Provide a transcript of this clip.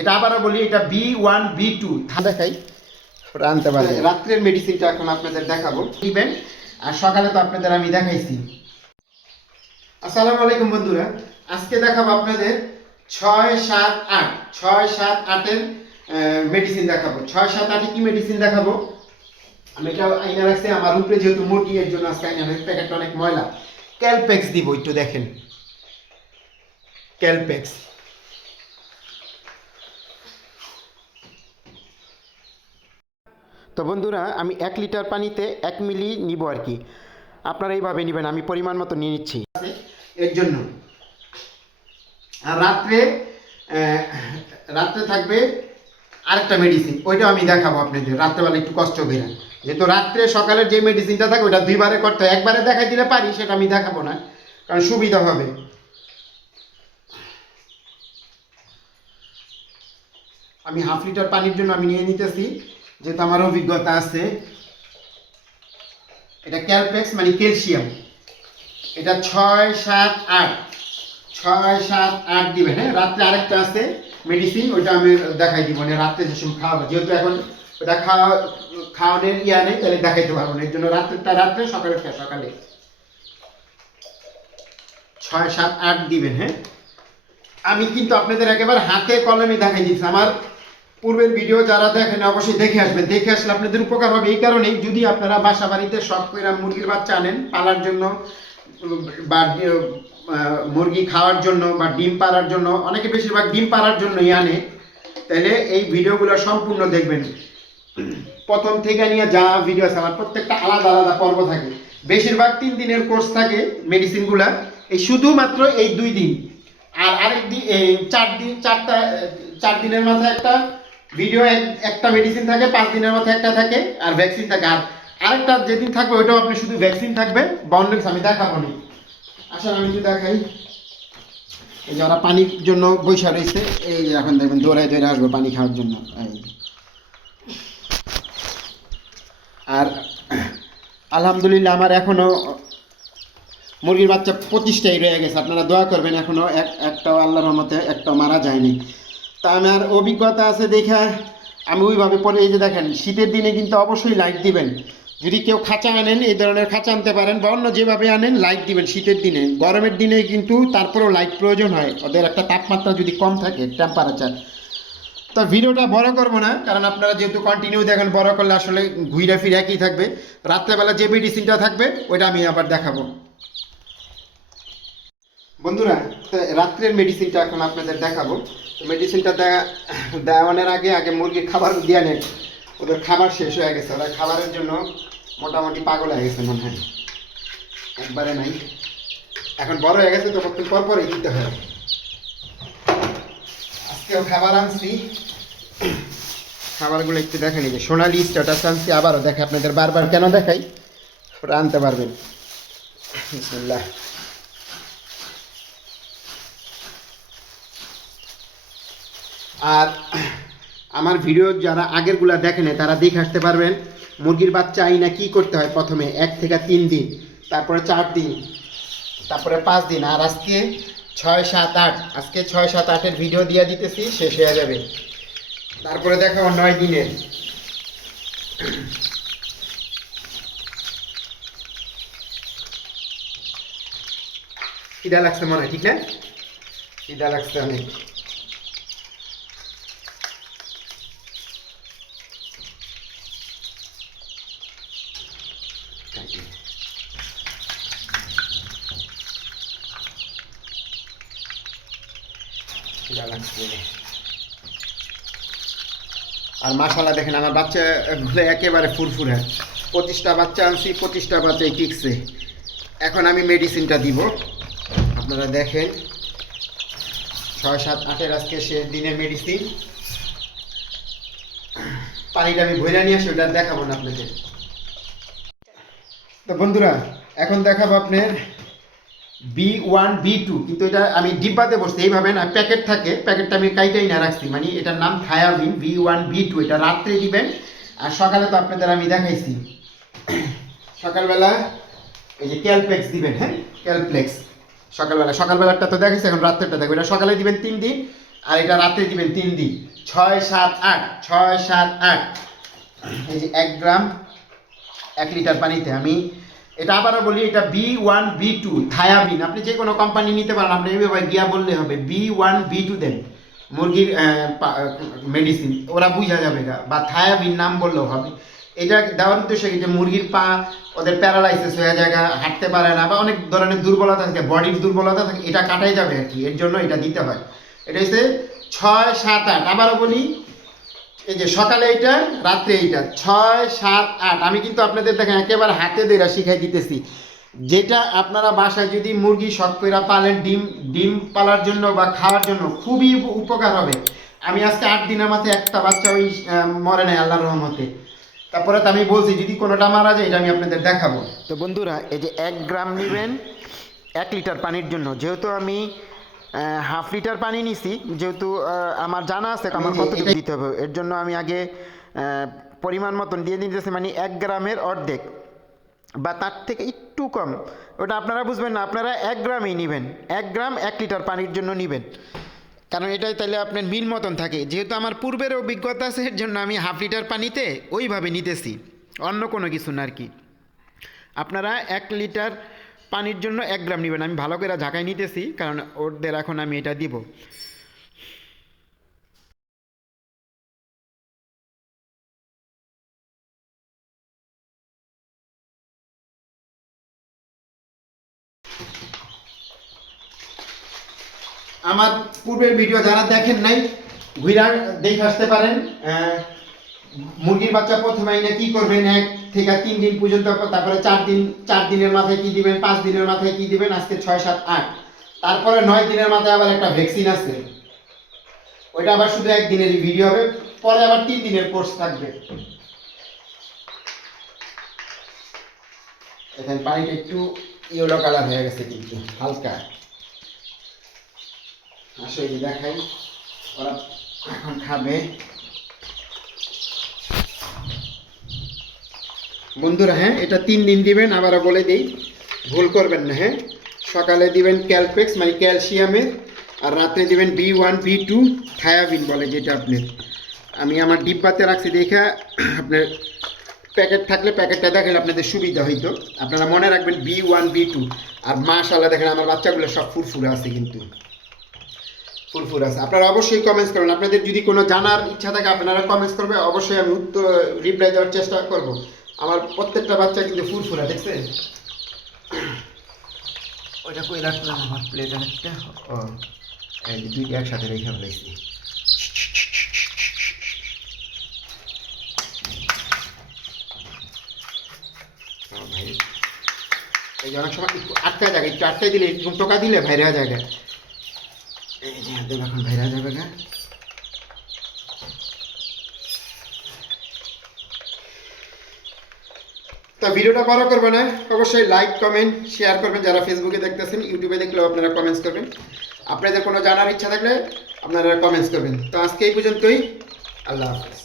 এটা আবারও বলি, এটা B1B2 দেখাই, ওটা আনতে পারবে। রাত্রের মেডিসিনটা এখন আপনাদের দেখাবো দিবেন, আর সকালে তো আপনাদের আমি দেখাইছি। আসসালামু আলাইকুম বন্ধুরা, আজকে দেখাবো আপনাদের 6-7-8 মেডিসিন দেখাবো। 6-7-8 কি মেডিসিন দেখাবো, আমি এটা আইনা রাখছি আমার উপরে, যেহেতু মোটি এর জন্য আজকে আইনা রাখছি, প্যাকেটটা অনেক ময়লা। ক্যালপেক্স দিব, একটু দেখেন ক্যালপেক্স। তো বন্ধুরা, আমি 1 লিটার পানিতে 1 মিলি নিব আর কি, আপনারা এইভাবে নেবেন, আমি পরিমাণ মতো নিয়ে নিচ্ছি এর জন্য। আর রাত্রে থাকবে আরেকটা মেডিসিন, ওইটাও আমি দেখাবো আপনাদের রাত্রেবেলা একটু কষ্ট করে, যেহেতু রাত্রে সকালের যে মেডিসিনটা থাকে ওটা 2বারে করতে হয়, একবারে দেখাই দিলে পারি, সেটা আমি দেখাবো না কারণ সুবিধা হবে। আমি 1/2 লিটার পানির জন্য আমি নিয়ে নিতেছি, যেহেতু আমার অভিজ্ঞতা আছে। এটা ক্যালপেক্স মানে ক্যালসিয়াম, এটা 6-7-8 দিবেন। হ্যাঁ, রাত্রে আরেকটা আছে মেডিসিন, ওইটা আমি দেখাই দিব, মানে রাত্রে যে সময় খাওয়াবো, যেহেতু এখন ওটা খাওয়ানোর নেই, তাহলে দেখাইতে পারবো না, এর জন্য রাত্রেরটা রাত্রে, সকালেরটা সকালে। 6-7-8 দিবেন। হ্যাঁ, আমি কিন্তু আপনাদের একেবারে হাতে কলমে দেখাই দিচ্ছি। আমার পূর্বের ভিডিও যারা দেখেন অবশ্যই দেখে আসবেন, দেখে আসলে আপনাদের উপকার হবে। এই কারণেই, যদি আপনারা বাসা বাড়িতে শখ করে মুরগির বাচ্চা আনেন পালার জন্য, বা মুরগি খাওয়ার জন্য, বা ডিম পাড়ার জন্য, অনেকে বেশিরভাগ ডিম পাড়ার জন্যই আনে, তাহলে এই ভিডিওগুলো সম্পূর্ণ দেখবেন। প্রথম থেকে নিয়ে যা ভিডিও আছে আমার, প্রত্যেকটা আলাদা আলাদা পর্ব থাকে। বেশিরভাগ 3 দিনের কোর্স থাকে মেডিসিনগুলা, এই শুধুমাত্র এই 2 দিন, আর আরেক দিন 4 দিনের মাথায় একটা ভিডিও, একটা মেডিসিন থাকে, 5 দিনের মাথায় একটা থাকে, আর ভ্যাকসিন থাকে। আর আরেকটা যেদিন থাকবে ওইটাও আপনি শুধু ভ্যাকসিন থাকবে, বাউন্ডেক্স আমি দেখাবো না। আসলে আমি যদি দেখাই, এই যারা পানির জন্য বৈশা রয়েছে, এই যে এখন দেখবেন দৌড়ায় আসবে পানি খাওয়ার জন্য। আর আলহামদুলিল্লাহ আমার এখনো মুরগির বাচ্চা 25টাই রয়ে গেছে, আপনারা দোয়া করবেন, এখনো একটাও আল্লাহর রহমতে একটাও মারা যায়নি। তা আমার অভিজ্ঞতা আছে দেখা আমি ওইভাবে পরে, এই যে দেখেন, শীতের দিনে কিন্তু অবশ্যই লাইট দিবেন। যদি কেউ খাঁচা আনেন, এই ধরনের খাঁচা আনতে পারেন, বা অন্য যেভাবে আনেন লাইট দিবেন শীতের দিনে। গরমের দিনে কিন্তু তারপরেও লাইট প্রয়োজন হয়, ওদের একটা তাপমাত্রা যদি কম থাকে, টেম্পারেচার। তো ভিডিওটা বড় করবো না, কারণ আপনারা যেহেতু কন্টিনিউ দেখেন, বড় করলে আসলে ঘুরে ফিরে একই থাকবে। রাত্রেবেলা যে মেডিসিনটা থাকবে ওইটা আমি আবার দেখাবো। বন্ধুরা, রাত্রের মেডিসিনটা এখন আপনাদের দেখাবো। তো মেডিসিনটা দেওয়ানোর আগে মুরগির খাবার দিয়ে নেন, ওদের খাবার শেষ হয়ে গেছে, ওরা খাবারের জন্য মোটামুটি পাগল হয়ে গেছে মনে হয়, একবারে নাই। এখন বড় হয়ে গেছে তো পরপরই দিতে হয়। আজকেও খাবার আনছি, খাবারগুলো একটু দেখে নিবে। সোনালি স্ট্যাটাস আনছি, আবারও দেখে আপনাদের বারবার কেন দেখাই, ওটা আনতে পারবেন। বিসমিল্লাহ। আর আমার ভিডিও যারা আগেরগুলা দেখেন তারা দেখে আসতে পারবেন মুরগির বাচ্চা আইনা কি করতে হয়। প্রথমে 1 থেকে 3 দিন, তারপরে 4 দিন, তারপরে 5 দিন, আর আজকে 6-7-8, আজকে 6-7-8 ভিডিও দিয়ে দিতেছি, শেষ হয়ে যাবে। তারপরে দেখাবো 9 দিনের। খিদা লাগছে মনে হয়, ঠিক না? খিদা লাগছে অনেক। আর মাশাআল্লাহ দেখেন, আমার বাচ্চাগুলো একেবারে ফুরফুরে। 25টা বাচ্চা আনছি, 25টা বাচ্চাই টিকছে। এখন আমি মেডিসিনটা দিব, আপনারা দেখেন। 6-7-8 আজকে শেষ দিনের মেডিসিন। পানিটা আমি ভইরা নিয়ে আসি, ওটা দেখাবো না আপনাদের। তো বন্ধুরা, এখন দেখাবো আপনার B1B2, কিন্তু এটা আমি ডিব্বাতে বসছি, এইভাবে না, প্যাকেট থাকে, প্যাকেটটা আমি কাইটাই না রাখছি, মানে এটার নাম থায়াবিন B1B2। এটা রাত্রে দিবেন, আর সকালে তো আপনাদের আমি দেখাইছি। সকালবেলা এই যে ক্যালপেক্স দিবেন। হ্যাঁ, ক্যালপ্লেক্স সকালবেলাটা তো দেখাইছি, এখন রাত্রেটা দেখবেন। এটা সকালে দিবেন 3 দিন, আর এটা রাতে দিবেন 3 দিন, 6 7 8, 6 7 8। এই যে 1 গ্রাম 1 লিটার পানিতে। আমি এটা আবারও বলি, এটা B1B2 থায়াবিন। আপনি যে কোনো কোম্পানি নিতে পারেন, আপনি এইভাবে গিয়া বললে হবে B1B2 দেন মুরগির মেডিসিন, ওরা বুঝা যাবে গা, বা থায়াবিন নাম বললেও হবে। এটা দেওয়ার উদ্দেশ্য কি, যে মুরগির পা ওদের প্যারালাইসিস হয়ে যায়, হাঁটতে পারে না, বা অনেক ধরনের দুর্বলতা থাকে, বডির দুর্বলতা থাকে, এটা কাটাই যাবে আর কি, এর জন্য এটা দিতে হয়। এটা হচ্ছে 6 7 8। আবারও বলি, এই যে সকালে এইটা, রাত্রে এইটা, 6 7 8। আমি কিন্তু আপনাদের দেখেন একেবারে হাতে ধরে শিখাই দিতেছি, যেটা আপনারা বাসায় যদি মুরগি শখ করে পালেন, ডিম পালার জন্য বা খাওয়ার জন্য খুবই উপকার হবে। আমি আজকে 8 দিনের মাথায় একটা বাচ্চা ওই মরে নাই আল্লাহর রহমতে। তারপরে তো আমি বলছি যদি কোনোটা মারা যায়, এটা আমি আপনাদের দেখাবো। তো বন্ধুরা, এই যে 1 গ্রাম নেবেন 1 লিটার পানির জন্য। যেহেতু আমি হাফ লিটার পানি নিছি, যেহেতু আমার জানা আছে আমার কতটুকু দিতে হবে, এর জন্য আমি আগে পরিমাণ মতন দিয়ে দিতেছি, মানে 1 গ্রামের অর্ধেক বা তার থেকে একটু কম। ওটা আপনারা বুঝবেন না, আপনারা 1 গ্রামই নেবেন। 1 গ্রাম 1 লিটার পানির জন্য নেবেন, কারণ এটাই তাহলে আপনার মিল মতন থাকে। যেহেতু আমার পূর্বের অভিজ্ঞতা আছে, এর জন্য আমি হাফ লিটার পানিতে ওইভাবে নিতেছি, অন্য কোনো কিছু না আর কি। আপনারা 1 লিটার পানির জন্য 1 গ্রাম নেবেন। আমি ভালো করে ঝাঁকাই নিতেছি, কারণ ওদের এখন আমি এটা দিব। আমার পূর্বের ভিডিও যারা দেখেন নাই, ঘুরা দেখে আসতে পারেন। মুরগির বাচ্চা প্রথমে এনে কি করবেন, 1 থেকে 3 দিন পর্যন্ত, তারপরে 4 দিনের মাথায় কি দিবেন, 5 দিনের মাথায় কি দিবেন, আজকে 6 7 8, তারপরে 9 দিনের মাথায় আবার একটা ভ্যাকসিন আছে, ওইটা আবার শুধু 1 দিনেরই ভিডিও হবে, পরে আবার 3 দিনের কোর্স থাকবে। এখানে পানিটা একটু ইয়েলো কালার হয়ে গেছে, কিন্তু হালকা। আসলে দেখাই, ওরা এখন খাবে। বন্ধুরা হ্যাঁ, এটা 3 দিন দিবেন, আবারও বলে দিই, ভুল করবেন না। হ্যাঁ, সকালে দিবেন ক্যালপেক্স মানে ক্যালসিয়ামের, আর রাত্রে দিবেন B1B2 থায়াবিন বলে, যেটা আপনি, আমি আমার ডিব্বাতে রাখছি দেখা, আপনার প্যাকেট থাকলে প্যাকেটটা দেখেন, আপনাদের সুবিধা হইতো। আপনারা মনে রাখবেন B1B2। আর মাশাআল্লাহ দেখেন আমার বাচ্চাগুলো সব ফুরফুরে আছে, কিন্তু ফুরফুর আছে। আপনারা অবশ্যই কমেন্টস করবেন, আপনাদের যদি কোনো জানার ইচ্ছা থাকে আপনারা কমেন্টস করবে, অবশ্যই আমি উত্তর রিপ্লাই দেওয়ার চেষ্টা করব। আমার প্রত্যেকটা বাচ্চা কিন্তু ফুরফুরা, দেখছেন? ওইটা কই রাখলাম আমার প্লেটে একটা, ও এই দুইটা একসাথে রেখে ফেলেছি। ভাই এই যে অনেক সময় একটু আটকায় জায়গায়, একটু আটকায় দিলে, একটু টোকা দিলে ভাইরা জায়গায়, এই যে হাতে এখন ভাইরা যাবে না। তা ভিডিওটা বড় করবে না, অবশ্যই লাইক কমেন্ট শেয়ার করবেন। যারা ফেসবুকে দেখতেছেন, ইউটিউবে দেখলেও আপনারা কমেন্টস করবেন। আপনাদের কোনো জানার ইচ্ছা থাকলে আপনারা কমেন্টস করবেন। তো আজকে এই পর্যন্তই, আল্লাহ হাফেজ।